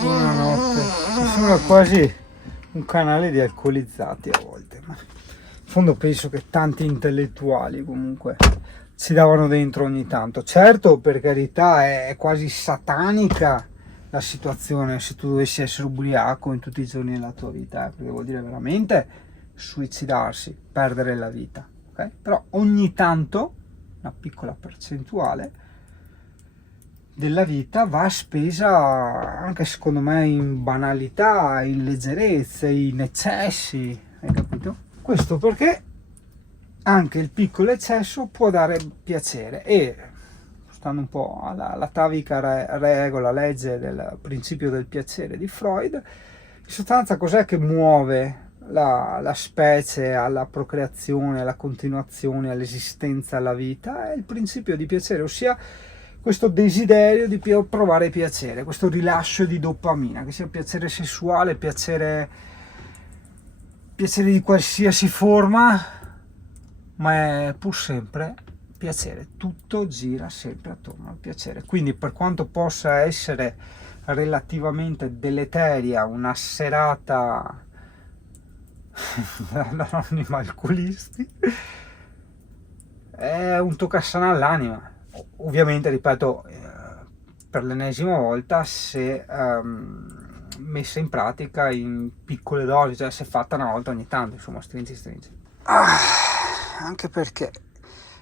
Buonanotte. Mi sembra quasi un canale di alcolizzati a volte, ma in fondo penso che tanti intellettuali comunque si davano dentro ogni tanto. Certo, per carità, è quasi satanica la situazione se tu dovessi essere ubriaco in tutti i giorni della tua vita, perché vuol dire veramente suicidarsi, perdere la vita, ok? Però ogni tanto, una piccola percentuale della vita va spesa anche secondo me in banalità, in leggerezze, in eccessi, hai capito? Questo perché anche il piccolo eccesso può dare piacere e, stando un po' alla atavica regola, legge del principio del piacere di Freud, in sostanza cos'è che muove la specie alla procreazione, alla continuazione, all'esistenza, alla vita? È il principio di piacere, ossia questo desiderio di provare piacere, questo rilascio di dopamina, che sia piacere sessuale, piacere di qualsiasi forma, ma è pur sempre piacere, tutto gira sempre attorno al piacere. Quindi per quanto possa essere relativamente deleteria una serata anonima alcolisti, è un toccasana all'anima. Ovviamente, ripeto, per l'ennesima volta, se messa in pratica in piccole dosi, cioè se fatta una volta ogni tanto, insomma, stringi. Anche perché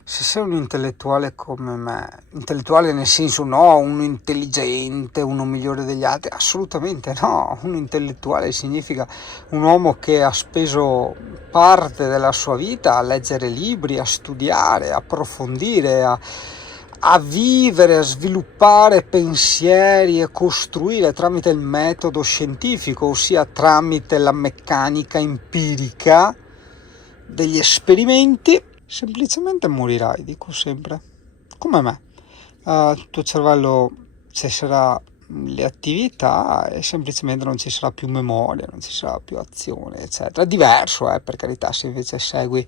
se sei un intellettuale come me, intellettuale nel senso no, uno intelligente, uno migliore degli altri, assolutamente no, un intellettuale significa un uomo che ha speso parte della sua vita a leggere libri, a studiare, a approfondire, a vivere, a sviluppare pensieri e costruire tramite il metodo scientifico, ossia tramite la meccanica empirica degli esperimenti. Semplicemente morirai, dico sempre, come me. Il tuo cervello cesserà le attività e semplicemente non ci sarà più memoria, non ci sarà più azione, eccetera. È diverso, per carità, se invece segui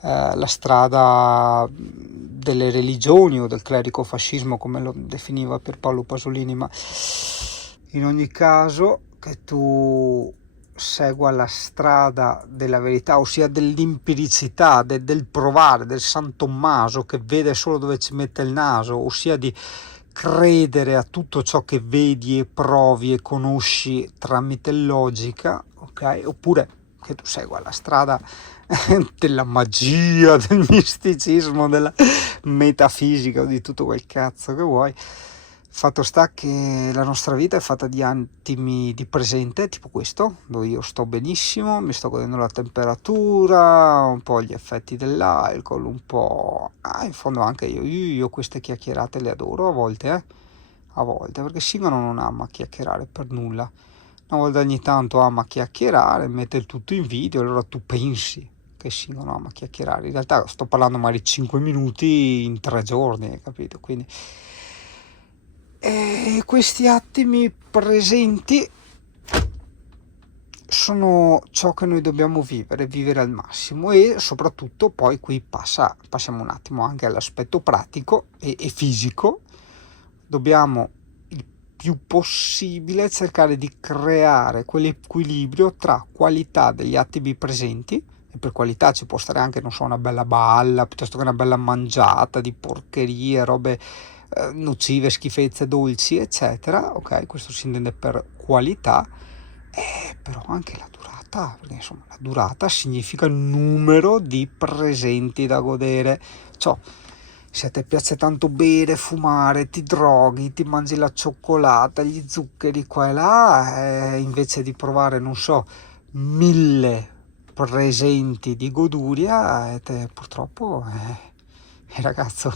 la strada delle religioni o del clericofascismo, come lo definiva Pierpaolo Pasolini, ma in ogni caso che tu segua la strada della verità, ossia dell'empiricità, del provare, del San Tommaso che vede solo dove ci mette il naso, ossia di credere a tutto ciò che vedi e provi e conosci tramite logica, ok? Oppure che tu segua la strada della magia, del misticismo, della metafisica o di tutto quel cazzo che vuoi. Fatto sta che la nostra vita è fatta di attimi di presente, tipo questo, dove io sto benissimo, mi sto godendo la temperatura, un po' gli effetti dell'alcol, un po'... in fondo anche io queste chiacchierate le adoro a volte, perché Singano non ama chiacchierare per nulla. Una volta ogni tanto ama chiacchierare, mette il tutto in video, allora tu pensi che Singano ama chiacchierare. In realtà sto parlando magari 5 minuti in 3 giorni, capito? Quindi... E questi attimi presenti sono ciò che noi dobbiamo vivere al massimo e soprattutto poi qui passiamo un attimo anche all'aspetto pratico e fisico. Dobbiamo il più possibile cercare di creare quell'equilibrio tra qualità degli attimi presenti, e per qualità ci può stare anche, non so, una bella balla piuttosto che una bella mangiata di porcherie, robe nocive, schifezze, dolci, eccetera, ok? Questo si intende per qualità, però anche la durata, perché insomma la durata significa numero di presenti da godere. Cioè, se a te piace tanto bere, fumare, ti droghi, ti mangi la cioccolata, gli zuccheri qua e là, invece di provare, non so, 1000 presenti di goduria, te purtroppo il ragazzo,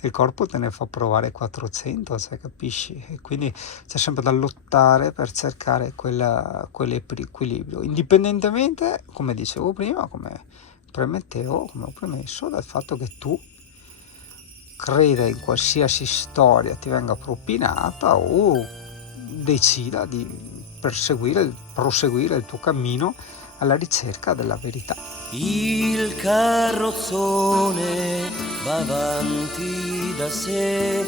il corpo te ne fa provare 400, cioè, capisci? E quindi c'è sempre da lottare per cercare quell'equilibrio, indipendentemente, come dicevo prima, come premettevo, come ho premesso, dal fatto che tu creda in qualsiasi storia ti venga propinata o decida di proseguire il tuo cammino alla ricerca della verità. Il carrozzone va avanti da sé,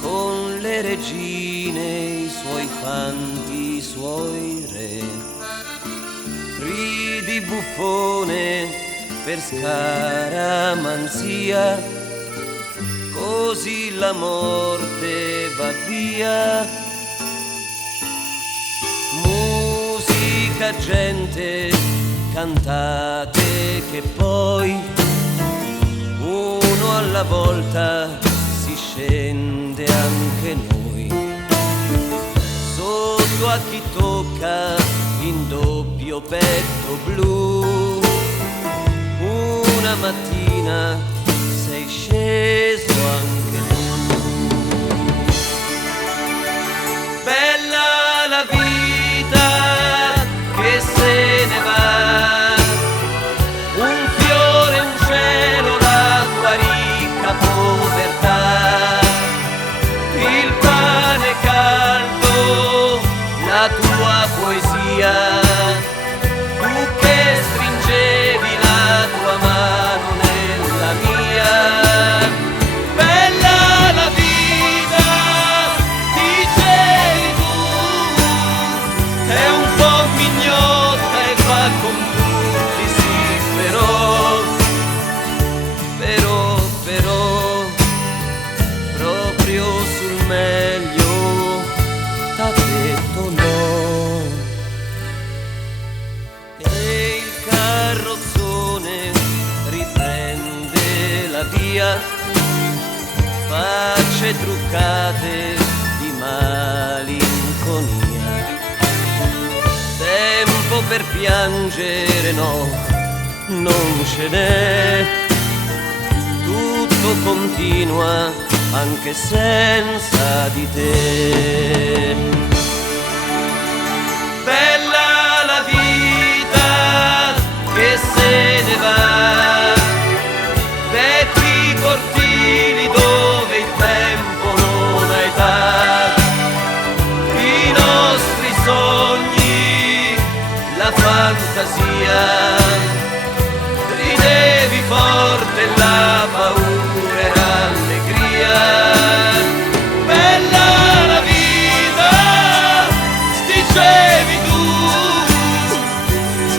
con le regine, i suoi elefanti suoi re. Ridi buffone per scaramanzia, così la morte va via. Musica, gente, cantate che poi uno alla volta si scende anche noi. Sotto a chi tocca in doppio petto blu, una mattina sei sceso anche tu. Bella la vita che se ne va, un fiore, un cielo, la tua ricca povertà, il pane caldo, la tua poesia, tu che stringevi la tua mano nella mia. Bella la vita, dicevi tu, è un po' mignotta e va con tutti, sì, però, proprio sul meglio t'ha detto no. E il carrozzone riprende la via, facce truccate di malinconia. Tempo per piangere no, non ce n'è, tutto continua anche senza di te. Bella la vita che se ne va, vecchi cortili dove il tempo non ha età, i nostri sogni, la fantasia, ridevi forte la paura e l'allegria. Bella la vita, dicevi tu,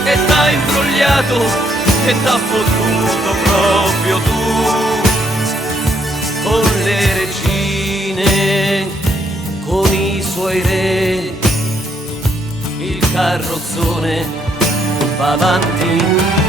e t'ha imbrogliato e t'ha fottuto proprio tu, con le regine, con i suoi re, il carrozzone va avanti.